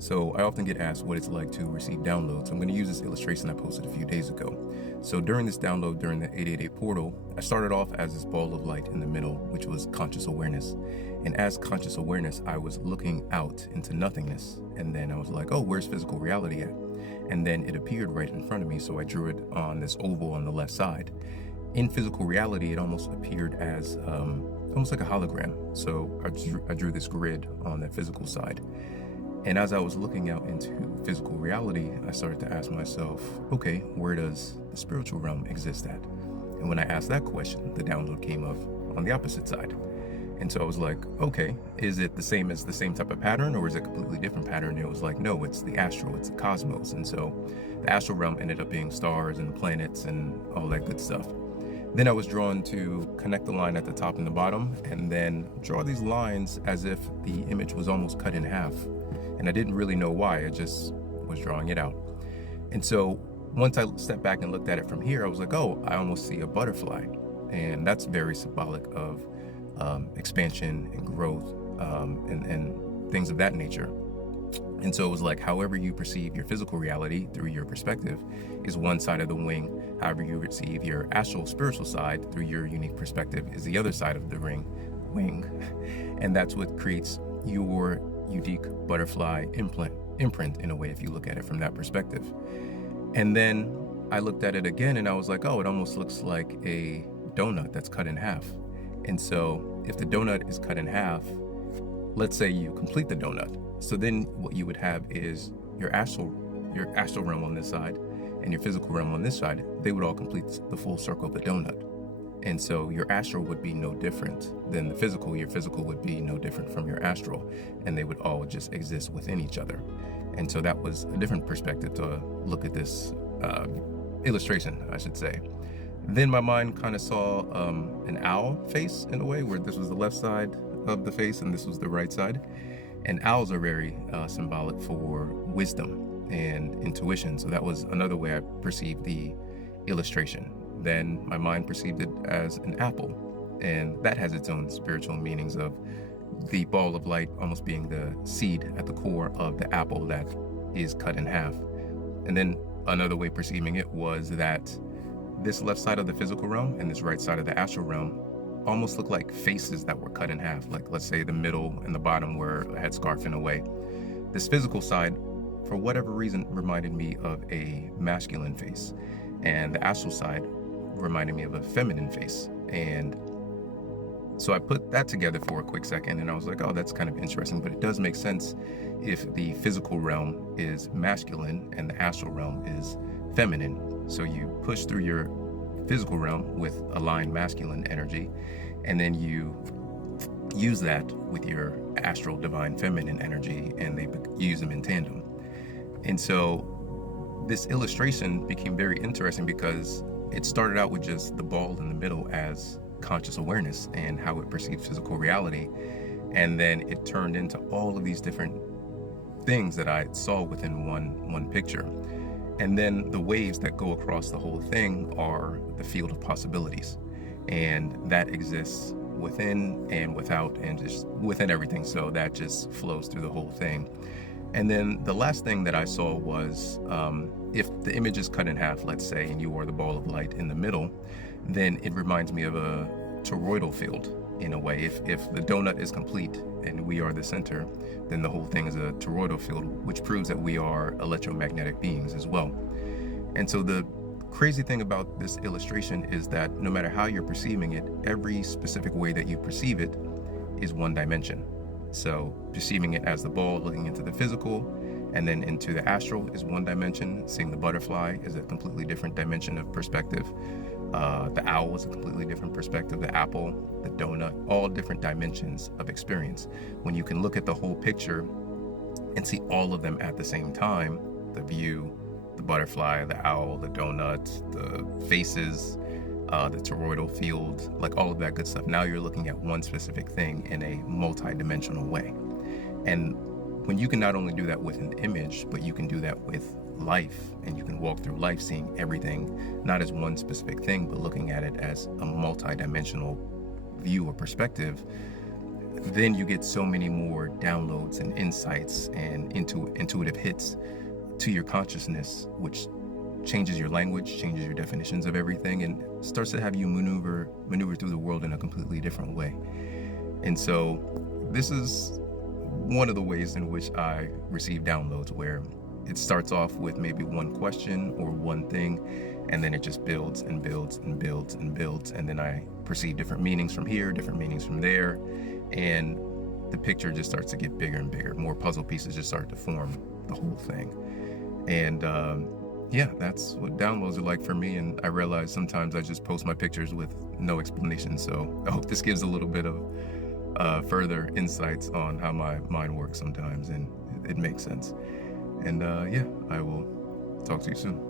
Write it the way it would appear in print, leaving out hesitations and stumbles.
So I often get asked what it's like to receive downloads. I'm going to use this illustration I posted a few days ago. So during this download, during the 888 portal, I started off as this ball of light in the middle, which was conscious awareness. And as conscious awareness, I was looking out into nothingness. And then I was like, oh, where's physical reality at? And then it appeared right in front of me. So I drew it on this oval on the left side. In physical reality, it almost appeared as almost like a hologram. So I drew this grid on the physical side. And as I was looking out into physical reality, I started to ask myself, okay, where does the spiritual realm exist at? And when I asked that question, the download came up on the opposite side. And so I was like, okay, is it the same type of pattern, or is it a completely different pattern? And it was like, no, it's the astral, it's the cosmos. And so the astral realm ended up being stars and planets and all that good stuff. Then I was drawn to connect the line at the top and the bottom, and then draw these lines as if the image was almost cut in half. And I didn't really know why, I just was drawing it out. And so once I stepped back and looked at it from here, I was like, oh, I almost see a butterfly. And that's very symbolic of expansion and growth and things of that nature. And so it was like, however you perceive your physical reality through your perspective is one side of the wing. However you receive your astral spiritual side through your unique perspective is the other side of the wing. And that's what creates your unique butterfly imprint in a way, if you look at it from that perspective. And then I looked at it again and I was like, oh, it almost looks like a donut that's cut in half. And so if the donut is cut in half, let's say you complete the donut. So then what you would have is your astral realm on this side and your physical realm on this side. They would all complete the full circle of the donut. And so your astral would be no different than the physical. Your physical would be no different from your astral, and they would all just exist within each other. And so that was a different perspective to look at this illustration, I should say. Then my mind kind of saw an owl face in a way, where this was the left side of the face and this was the right side. And owls are very symbolic for wisdom and intuition. So that was another way I perceived the illustration. Then my mind perceived it as an apple, and that has its own spiritual meanings of the ball of light almost being the seed at the core of the apple that is cut in half. And then another way perceiving it was that this left side of the physical realm and this right side of the astral realm almost look like faces that were cut in half. Like, let's say the middle and the bottom were a headscarf in a way. This physical side, for whatever reason, reminded me of a masculine face, and the astral side reminded me of a feminine face. And so I put that together for a quick second and I was like, oh, that's kind of interesting, but it does make sense if the physical realm is masculine and the astral realm is feminine. So you push through your physical realm with aligned masculine energy, and then you use that with your astral divine feminine energy, and they use them in tandem. And so this illustration became very interesting because it started out with just the ball in the middle as conscious awareness and how it perceives physical reality. And then it turned into all of these different things that I saw within one picture. And then the waves that go across the whole thing are the field of possibilities. And that exists within and without and just within everything. So that just flows through the whole thing. And then the last thing that I saw was if the image is cut in half, let's say, and you are the ball of light in the middle, then it reminds me of a toroidal field in a way. If the donut is complete and we are the center, then the whole thing is a toroidal field, which proves that we are electromagnetic beings as well. And so the crazy thing about this illustration is that no matter how you're perceiving it, every specific way that you perceive it is one dimension. So perceiving it as the ball, looking into the physical, and then into the astral is one dimension. Seeing the butterfly is a completely different dimension of perspective. The owl is a completely different perspective. The apple, the donut, all different dimensions of experience. When you can look at the whole picture and see all of them at the same time, the view, the butterfly, the owl, the donut, the faces, the toroidal field, like all of that good stuff. Now you're looking at one specific thing in a multi-dimensional way. And when you can not only do that with an image, but you can do that with life, and you can walk through life seeing everything not as one specific thing, but looking at it as a multi-dimensional view or perspective, then you get so many more downloads and insights and intuitive hits to your consciousness, which changes your language, changes your definitions of everything, and starts to have you maneuver through the world in a completely different way. And so this is one of the ways in which I receive downloads, where it starts off with maybe one question or one thing, and then it just builds and builds and builds and builds, and then I perceive different meanings from here, different meanings from there, and the picture just starts to get bigger and bigger. More puzzle pieces just start to form the whole thing. And yeah, that's what downloads are like for me. And I realize sometimes I just post my pictures with no explanation. So I hope this gives a little bit of further insights on how my mind works sometimes, and it makes sense. And yeah, I will talk to you soon.